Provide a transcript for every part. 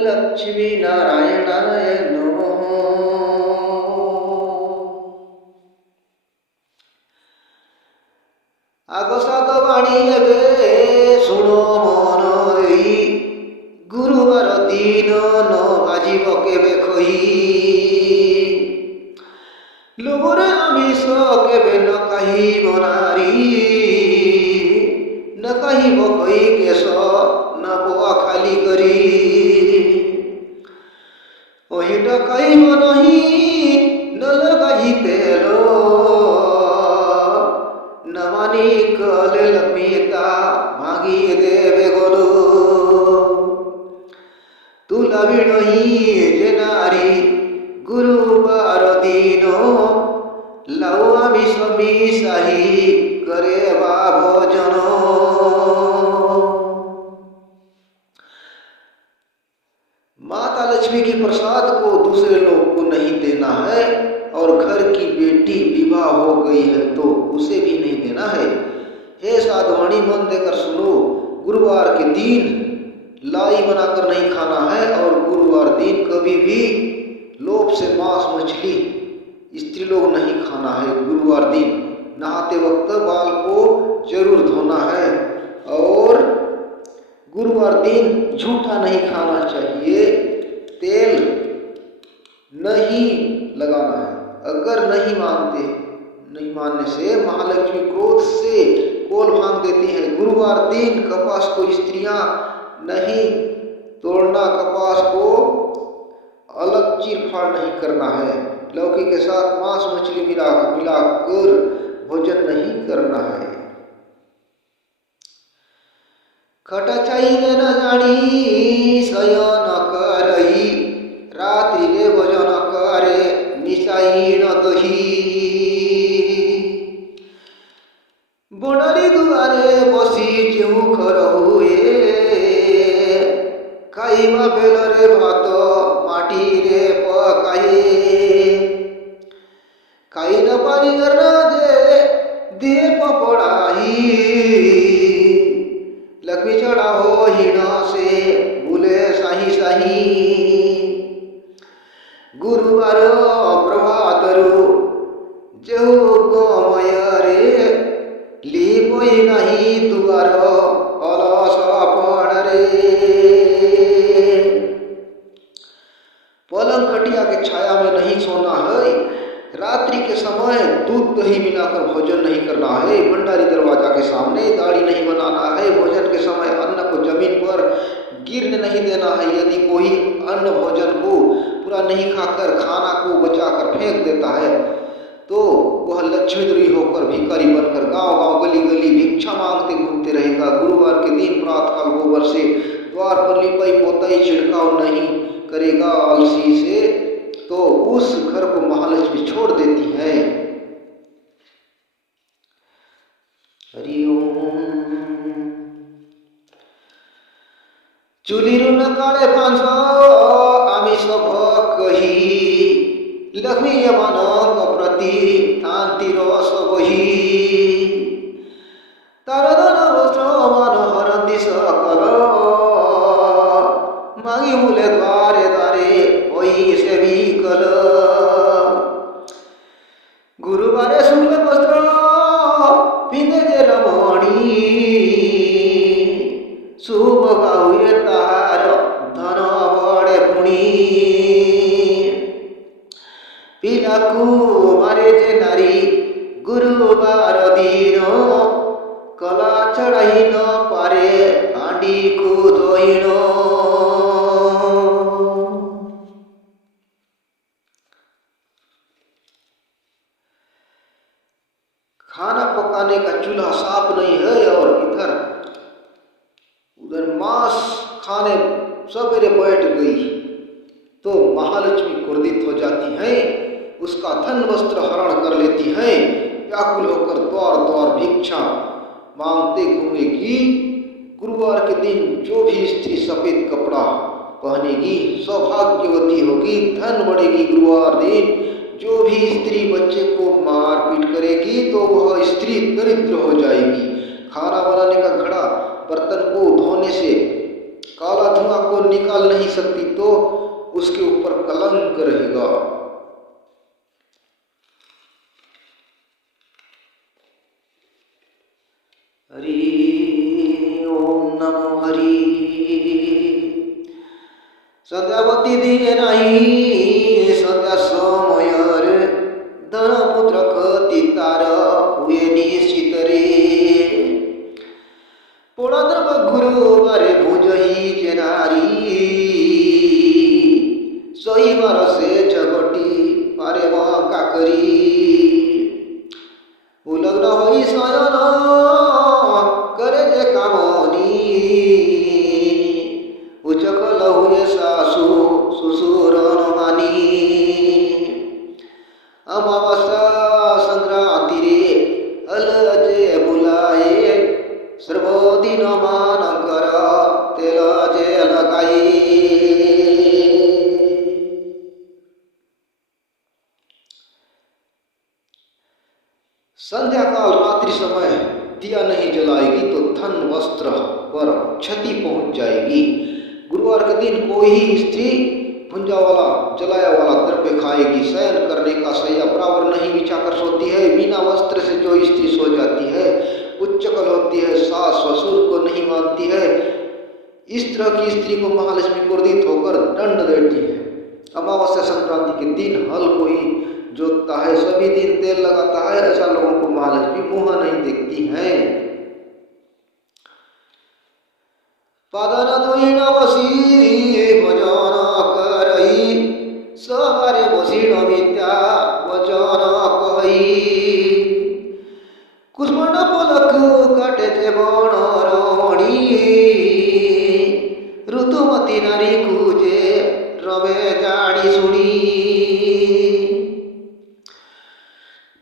लक्ष्मी नारायणाय नमः। आगसाद वाणी एबे शुणो मन देई, गुरुवार दिन न बाजिब केबे खई। लोभरे आमिष केबे न काहिब नारी, न काहिब खई केश न बोआ खाली करी। ओहिट काहिब नहीं न लगाई तेलो, न मानी कले लक्ष्मीता मागी देवे गोलो। तुला भी नहीं जे नारी गुरुवार दिनो, लाओ आमिष मिसाही करे बा भोजन। माता लक्ष्मी के प्रसाद को दूसरे लोग को नहीं देना है, और घर की बेटी विवाह हो गई है तो उसे भी नहीं देना है। हे साधवाणी मन देकर सुनो, गुरुवार के दिन लाई बनाकर नहीं खाना है, और गुरुवार दिन कभी भी लोभ से मांस मछली स्त्री लोग नहीं खाना है। गुरुवार दिन नहाते वक्त बाल को जरूर धोना है, और गुरुवार दिन झूठा नहीं खाना चाहिए, तेल नहीं लगाना है। अगर नहीं मानने से महालक्ष्मी क्रोध से कोल भांग देती है। गुरुवार दिन कपास को स्त्रियां नहीं तोड़ना, कपास को अलग चीर-फाड़ नहीं करना है। लौकी के साथ मांस मछली मिलाकर भोजन नहीं करना है। खटा चाहिए न जानी शयन करई, रात्रि रे भोजन करे मिसाई न दही। बड़री दुआरे बसी जेऊ घर हुए, खाइबा बेलरे भात माटी रे पकाए। खाई न पानी करना जे दे पकड़ाई, लक्ष्मी चढ़ा हो हिण से भूले साही साही। गुरुवार प्रभातरु जेहु गमय रे, लीपई नहीं दुआर अलस पण रे। पलंग खटिया के छाया में नहीं सोना है। रात्रि के समय दूध दही मिलाकर भोजन नहीं करना है। भंडारी दरवाजा के सामने दाढ़ी नहीं बनाना है। भोजन के समय अन्न को जमीन पर गिरने नहीं देना है। यदि कोई अन्न भोजन को पूरा नहीं खाकर खाना को बचाकर फेंक देता है तो वह लक्ष्मीद्रोही होकर भिखारी बनकर गांव-गांव गली-गली भिक्षा मांगते घूमते रहेगा। गुरुवार के दिन प्रातःकाल गोबर से द्वार पर लिपाई पोताई छिड़काव नहीं करेगा आलसी से, तो उस घर को महालक्ष्मी छोड़ देती है। हरिओम। चुलीरु न काळे फांस आमिष भकही, लक्ष्मी यमन प्रति तांती रस बही। तार धन वस्त्र मन हरंती सकल, मागी मुले द्वारे द्वारे होई से विकल। गुरुवारे शुक्ल वस्त्र पिंधे जे रमणी, शुभ गाउए तार धन बड़े पुणी। पिलाकू मारे जे नारी गुरुवार दिन, कला चढ़ाई न पारे हांडी को धोइन। खाना पकाने का चूल्हा साफ नहीं है, और उधर मांस खाने सवेरे बैठ गई तो महालक्ष्मी क्रोधित हो जाती है, उसका धन वस्त्र हरण कर लेती है। व्याकुल होकर द्वार द्वार भिक्षा मांगते घूमेगी। गुरुवार के दिन जो भी स्त्री सफेद कपड़ा पहनेगी सौभाग्यवती होगी, धन बढ़ेगी। गुरुवार दिन जो भी स्त्री बच्चे को मार पीट करेगी तो वह स्त्री दरिद्र हो जाएगी। खाना बनाने का घड़ा बर्तन को धोने से काला धुआं को निकाल नहीं सकती तो उसके ऊपर कलंक रहेगा। हरि ओम नमो हरि। सद्यावती दिए नाही सद्या समय रे, धन पुत्र कती तार हुए निश्चित रे। पोड़ा द्रव गुरु बारे भुजही जे नारी, सही बार से झगटी पारे वहाँ काकरी। उलग्न होई सयन करे जे कामनी, उचकल हुए सासु सुसुरन मानी। अमावस्या संक्रांति रे अलजे बुलाए, सर्वदिन मान कर तेल जे लगाए। संध्या काल रात्रि समय दिया नहीं जलाएगी तो धन वस्त्र पर क्षति पहुंच जाएगी। गुरुवार के दिन कोई ही स्त्री भुंजा वाला जलाया वाला द्रव्य खाएगी। शयन करने का सैया बराबर नहीं बिछाकर सोती है। बिना वस्त्र से जो स्त्री सो जाती है उच्चकल होती है, सास ससुर को नहीं मानती है। इस तरह की स्त्री को महालक्ष्मी क्रोधित होकर दंड देती है। अमावस्या संक्रांति के दिन हल कोई जोतता है, सभी दिन तेल लगाता है, ऐसा लोगों को महालक्ष्मी मुँह नहीं देखती है। पादन धोइन वसी भजन करई, सवारे बसीन विद्या वचन कही। कुष्मण पलक काटे जे बण रमणी, ऋतुमती नारी कुजे रवे जानी सुनी।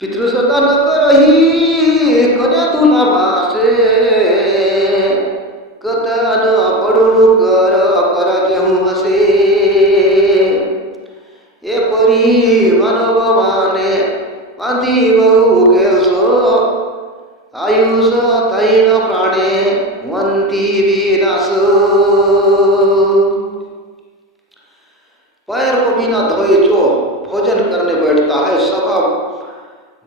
पितृश्रद्धा न करही कन्या तुला भासे, कथा न पड़ू कर कर जेहू हसे। ए परी मानव माने पांति बहु गेसो, आयुष तैन प्राणे वंती विनाशो। पैर को बिना धोए जो भोजन करने बैठता है, सभा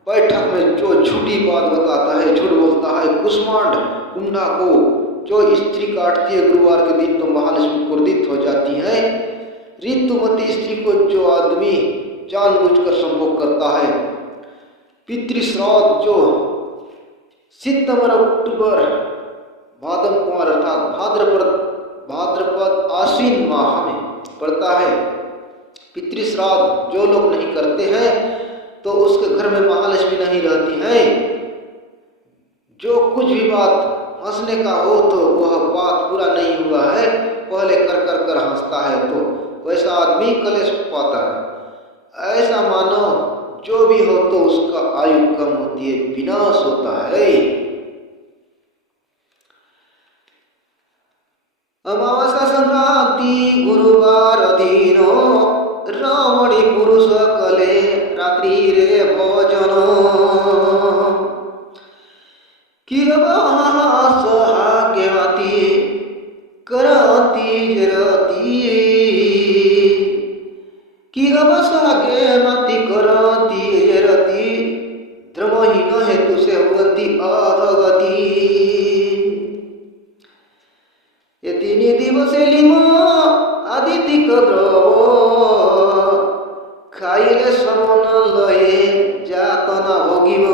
बैठक में जो झूठी बात बताता है, झूठ बोलता है, कुष्मांड कुंडा को जो स्त्री काटती है गुरुवार के दिन तो महालक्ष्मी क्रोधित हो जाती है। ऋतुमती स्त्री को जो आदमी जानबूझकर संभोग करता है, पितृश्राद्ध जो सितंबर अक्टूबर भादम कुमार अर्थात भाद्रपद आश्विन माह में पड़ता है। पितृश्राद्ध जो लोग नहीं करते हैं तो उसके घर में महालक्ष्मी नहीं रहती है। जो कुछ भी बात हंसने का हो तो वह बात पूरा नहीं हुआ है, पहले कर कर कर हंसता है तो वैसा आदमी कलेश पाता है। ऐसा मानो जो भी हो तो उसका आयु कम होती है, विनाश होता है। अमावस्या संक्रांति गुरुवार दीनो, रमणी पुरुष कले रात्रि रे भोजन। सहाग्यवती करती जरती, सहाग्यवती करती जरती, धर्महीन हेतु से हुवती अधगति। ये तीन दिवसे लिम आदित्य द्रव, खाइले समन लये जातना भोगिब।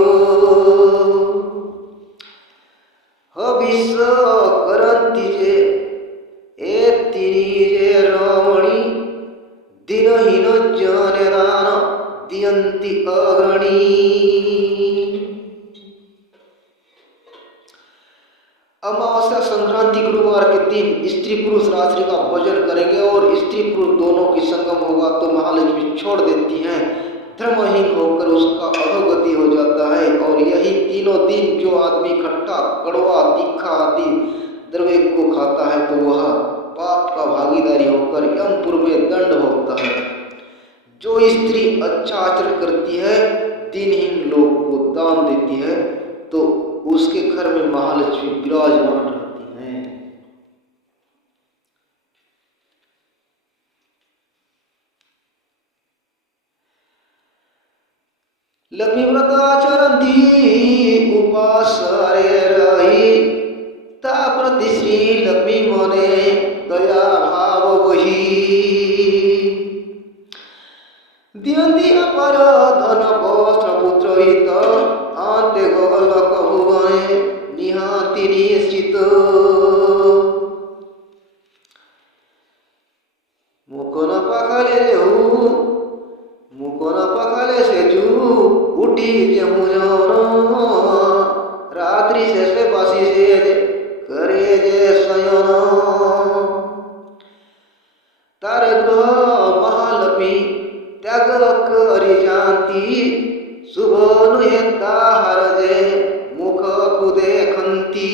हविष करती जे ए तिनी जे रमणी, दिनहीन जने दान दियंती अग्रणी। अमावस्या संक्रांति गुरुवार के दिन स्त्री पुरुष रात्रि का भोजन करेंगे और स्त्री पुरुष दोनों की संगम होगा तो महालक्ष्मी छोड़ देती हैं। धर्महीन होकर उसका अधोगति हो जाता है। और यही तीनों दिन जो आदमी खट्टा कड़वा तीखा आदि द्रव्य को खाता है तो वह पाप का भागीदारी होकर यमपुर में दंड भोगता है। जो स्त्री अच्छा आचरण करती है, दिनहीन लोग को दान देती है तो उसके घर में महालक्ष्मी विराजमान रहती हैं। लक्ष्मी व्रत आचरती उपास रही ता प्रति श्री लक्ष्मी मने दया भाव वही दियंती अपर धन वस्त्र पुत्र हित आंते गोलक भुवने निहाति निश्चित मुकोन पाखाले रेहू मुकोन पाखाले सेजू उठी जमु रात्रि से बसी से करे जे शयन तार ग्रह महालक्ष्मी त्याग करी जानती शुभ नुहे ताहार जे मुख खुदे खंती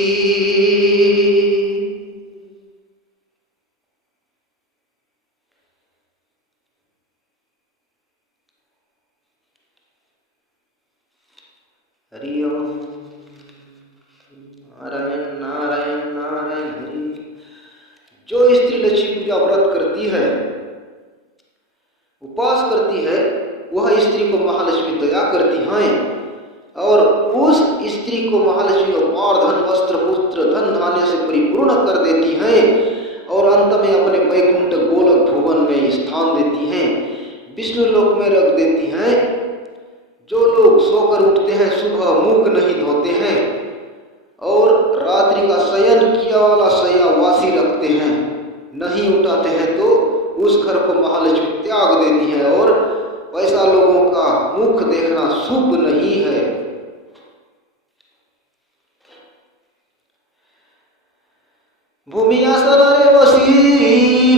हरि ओम नारायण नारायण नारायण हरि। जो स्त्री लक्ष्मी पूजा व्रत करती है उपास करती है वह स्त्री को महालक्ष्मी दया करती हैं और उस स्त्री को महालक्ष्मी अपार धन वस्त्र पुत्र धन धान्य से परिपूर्ण कर देती हैं और अंत में अपने वैकुंठ गोलक भुवन में स्थान देती हैं, विष्णु लोक में रख देती हैं। जो लोग सोकर उठते हैं सुबह मुख नहीं धोते हैं और रात्रि का शयन किया वाला शय्या वासी रखते हैं नहीं उठाते हैं तो उस घर को महालक्ष्मी त्याग देती है और वैसा लोगों का मुख देखना शुभ नहीं है। भूमि आसन रे बसी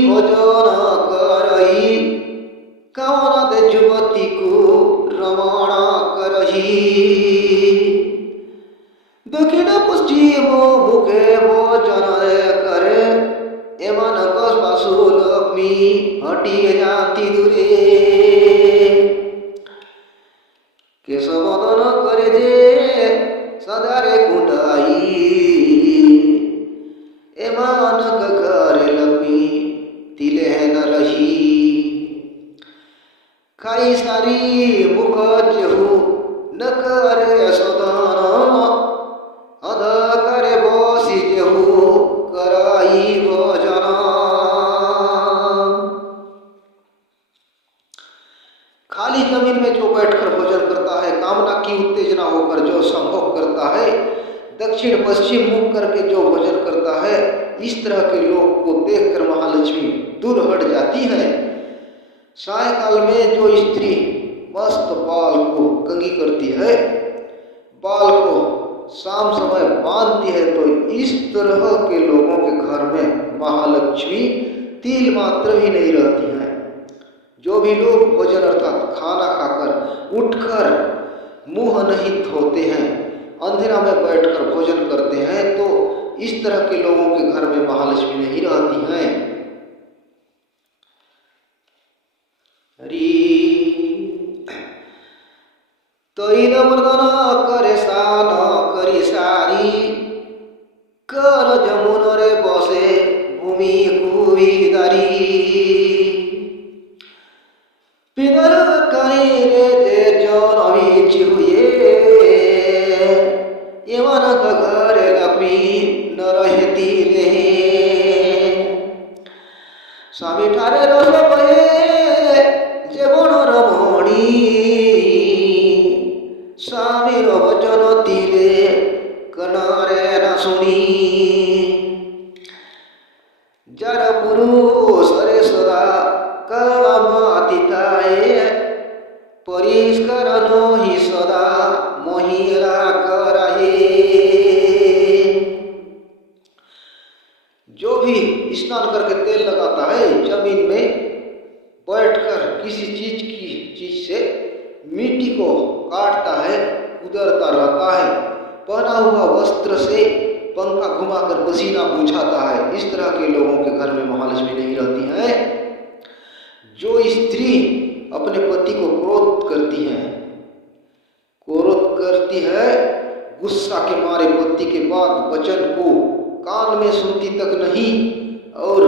भजन करही कौन दे जुवती को रमण करही दक्षिण पश्चिम मुखे भोजन करे एमन कस्बासु लक्ष्मी हटी जाती दूरे केशवदन करे जे सदारे कुंडाई एमन करे लक्ष्मी तिले न रही खाई सारी मुख चहु न करे सदन अध करे बसी चहु कराई भोजन। खाली जमीन में जो बैठकर भोजन करता है कामना की उत्तेजना होकर जो संभोग करता है दक्षिण पश्चिम मुख करके जो भोजन करता है इस तरह के लोग को देखकर महालक्ष्मी दूर हट जाती है। सायकाल में जो स्त्री मस्त बाल को कंघी करती है बाल को शाम समय बांधती है तो इस तरह के लोगों के घर में महालक्ष्मी तिल मात्र भी नहीं रहती हैं। जो भी लोग भोजन अर्थात खाना खाकर उठकर मुंह नहीं धोते हैं अंधेरा में बैठकर भोजन करते हैं तो इस तरह के लोगों के घर में महालक्ष्मी नहीं रहती हैं। तैन मर्दन करे सान करी सारी कर जमुन रे बसे भूमि कुविदारी पिनर कहीं रे जे जनमी चिहुए एवन घरे लक्ष्मी न रहती रहे स्वामी ठारे रस पये जेबन रमणी स्वामी वचन तिले कनारे न सुनी जर पुरुष रे सदा कामातीताए परिष्कार नही सदा महिला करहे। जो भी स्नान करके तेल लगाता है जमीन में बैठकर किसी चीज से मिट्टी को काटता है उधरता रहता है पहना हुआ वस्त्र से पंखा घुमाकर पसीना बुझाता है इस तरह के लोगों के घर में महालक्ष्मी नहीं रहती है। जो स्त्री अपने पति को क्रोध करती है गुस्सा के मारे पति के बात वचन को कान में सुनती तक नहीं और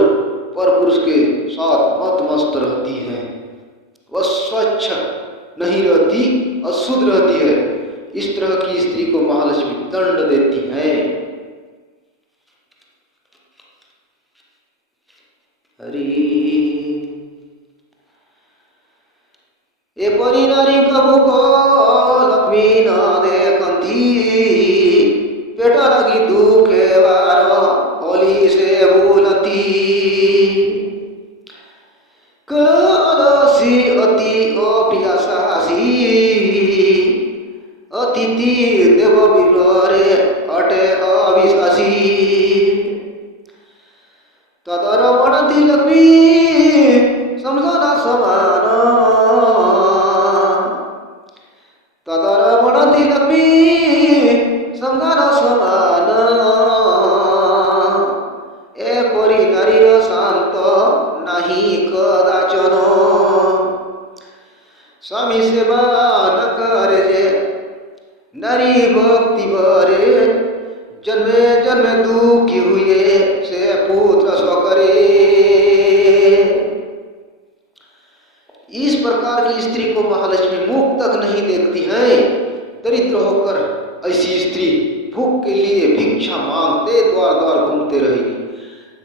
परपुरुष के साथ मत मस्त रहती है वह स्वच्छ नहीं रहती अशुद्ध रहती है। इस तरह की स्त्री को महालक्ष्मी दंड देती है। हरि एपरी नारी कबू को लक्ष्मी न देखती, पेटा लगी दुखे बार होली से भूलती, कलसी अति अप्रिय साहसी, अतिथि देव विग्रहे अटे अविश्वासी, तदर बढ़ती लक्ष्मी समझना समान, तदर बढ़ती लक्ष्मी समझना समान, ए परी नारीर शांत नाही कदाचन, स्वामी सेवा न करे जे नारी भक्ति भरे, जन्मे जन्मे दुखी हुए से पुत्र स्वकरे। इस प्रकार की स्त्री को महालक्ष्मी मुख तक नहीं देखती है। दरिद्र होकर ऐसी स्त्री भूख के लिए भिक्षा मांगते द्वार द्वार घूमते रहेगी।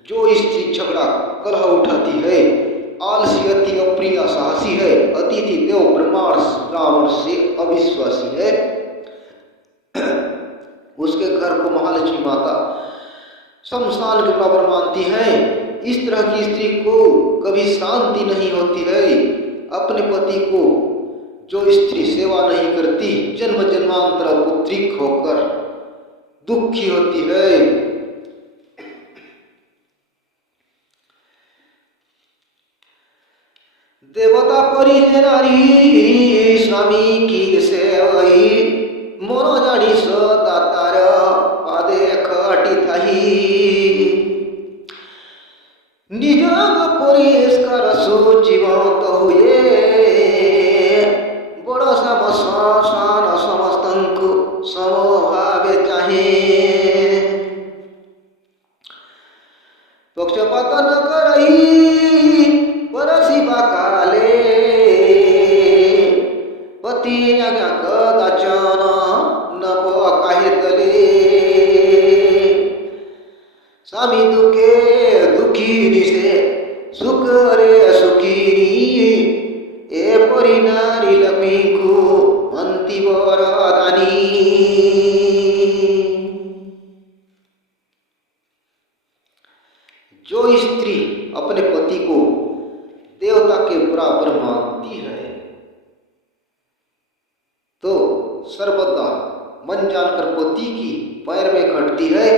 जो स्त्री झगड़ा कलह उठाती है, आलसी अति अप्रिय साहसी है, अतिथि देव ब्राह्मण से अविश्वासी है, उसके घर को महालक्ष्मी माता शमशान के बराबर मानती है। इस तरह की स्त्री को कभी शांति नहीं होती है। अपने पति को जो स्त्री सेवा नहीं करती, जन्म जन्मांतर पुत्रिक होकर दुखी होती है। देवता परी नारी स्वामी की सेवई, मोनो जानी सदातार पादे खटी थाही, निज परिष्कार सुजीवंत हुए, बड़ सम शान समस्तंकु समभावे चाहे, पक्षपात न करही परसी बाकाले, पति आज्ञा कदाचन न काहे तले, स्वामी दुखे दुखी से सुख रे सुखी, ए परी नारी लक्ष्मी को अंति वरदानी। जो स्त्री अपने पति को देवता के बराबर मानती है तो सर्वदा मन जानकर पति की पैर में खटती है।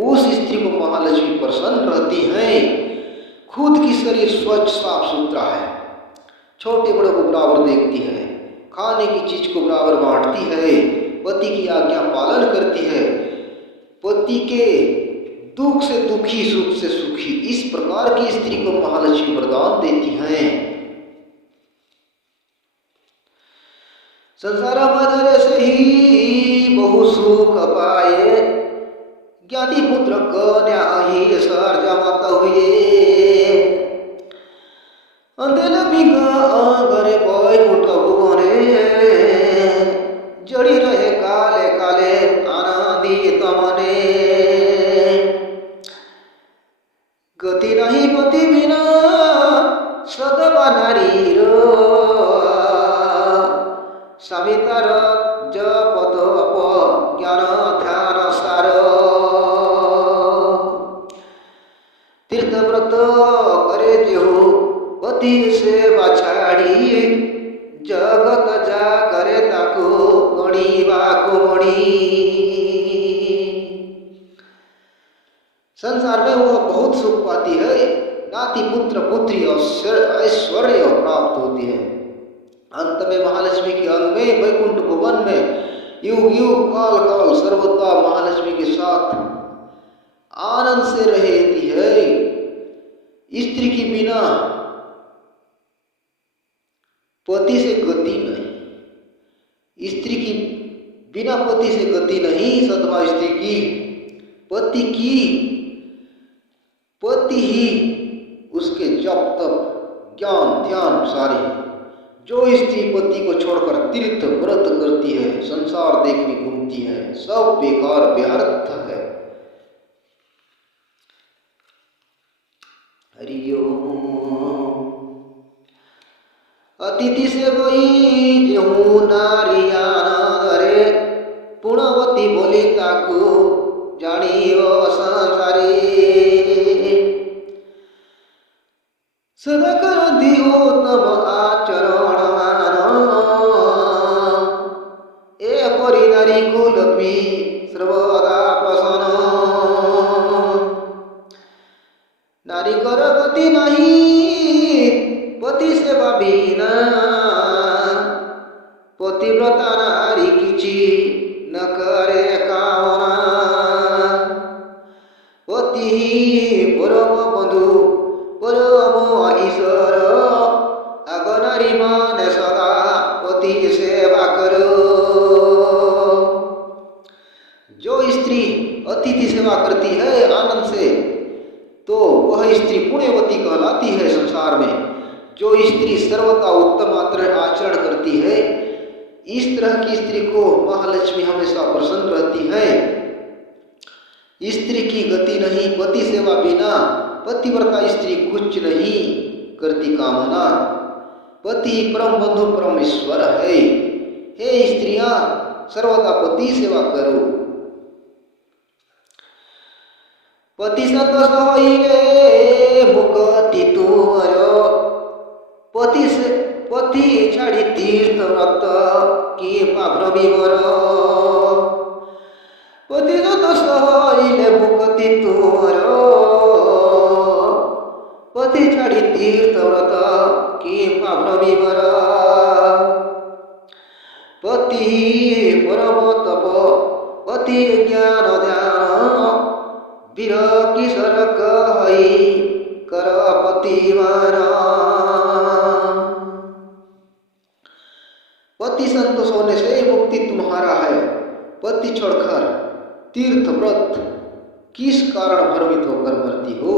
उस स्त्री को महालक्ष्मी प्रसन्न रहती है। खुद की शरीर स्वच्छ साफ सुथरा है, छोटे बड़े को बराबर देखती है, खाने की चीज को बराबर बांटती है, पति की आज्ञा पालन करती है, पति के दुख से दुखी सुख से सुखी, इस प्रकार की स्त्री को महालक्ष्मी वरदान देती हैं। संसार बदले से ही बहु सुख पाए, ज्ञाति पुत्र कन्या ही सर जमत हुए, अंधेल बिगरे बैकुंठ भुवने, जड़ी रहे काले काले आनंदित मने, गति नहीं पति बिना सदबा नारीर, सवितार जप तप ज्ञान ध्यान सार, तीर्थ व्रत करे जेहु पति सेवा छाड़ी, जगत जा करे ताकू गणिबा गुमणी। संसार में वह बहुत सुख पाती है, नाती पुत्र पुत्री और ऐश्वर्य प्राप्त होती है। अंत में महालक्ष्मी के अंग में वैकुंठ भुवन में युग युग काल काल सर्वदा महालक्ष्मी के साथ आनंद से रहती है। स्त्री की बिना पति से गति नहीं, स्त्री की बिना पति से गति नहीं। सदमा स्त्री की पति ही उसके जप तप ज्ञान ध्यान सारे, जो स्त्री पति को छोड़कर तीर्थ व्रत करती है, संसार देखने घूमती है, सब बेकार व्यर्थ है। हरिओम। अतिथि से वही जेहू नारिया धरे, पुण्यवती बोली ताकू जानियो संसारी। सदा कर दियो तब आचरण ए परी नारी कुलपी सर्वदा प्रसन्न। नारी कर गति नहीं पति सेवा बिना, पतिव्रता नारी किछि न करे कामना। पति परम बंधु परम ईश्वर, आग नारी मान सदा पति सेवा करो। जो स्त्री अतिथि सेवा करती है आनंद से, तो वह स्त्री पुण्यवती कहलाती है संसार में। जो स्त्री सर्वथा उत्तम आचरण करती है, इस तरह की स्त्री को महालक्ष्मी हमेशा प्रसन्न रहती है। स्त्री की गति नहीं पति सेवा बिना, पतिव्रता स्त्री कुछ नहीं करती कामना। पति परम बंधु परम ईश्वर है। हे स्त्रियां, सर्वदा पति सेवा करो। पति सत सहिले मुक्ति तुमर, पति छाड़ी तीर्थ व्रत की भ्रमिवर। पति सत सहिले मुक्ति तुमर, पति छाड़ी तीर्थ व्रत की भ्रमिवर। पति परम तप पति ज्ञान ध्यान, वीर किशोर कहि कर पति माना। पति संतोष होने से मुक्ति तुम्हारा है। पति छोड़कर तीर्थ व्रत किस कारण भ्रमित होकर मरती हो।